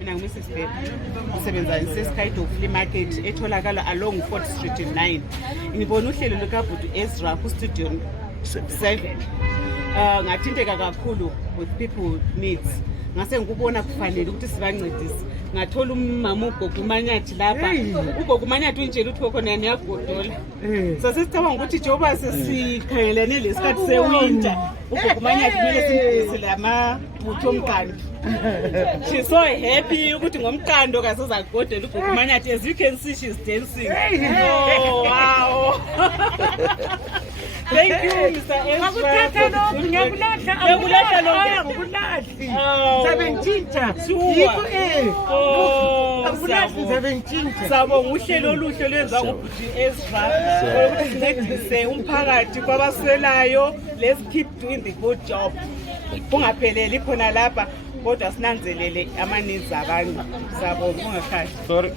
mina ngu-Mrs. Beb ngisebenza ngisesikayido flea market etholakala along 4th Street 9. Ngibona uhlelo lukabhuti Ezra kustudio 7. Ngathinteka kakhulu with people with needs. Ngase ngikubona kufanele ukuthi sibancedise. Ngathola umama ugogo umanyathi lapha. Ugogo umanyathi unjela uthi khona niyagodola. So sesicabanga ukuthi njengoba sesikhangelene lesikhathi sewinter, ugogo umanyathi kumele simdise lamabutho omkando. She's so happy ukuthi ngomkando kasezagodola ugogo umanyathi. As you can see, she's dancing. Oh wow. Thank you, Mr. Ezra. Sabonga uhlelo oluhle lwenziwa ngubhuti Ezra ukuthi sincedise umphakathi kwabaswelayo. Let's keep doing the good job. Kungapheleli khona lapha kodwa sinanzelele amaninzi abantu. Sabonga ungakhathi. Sorry.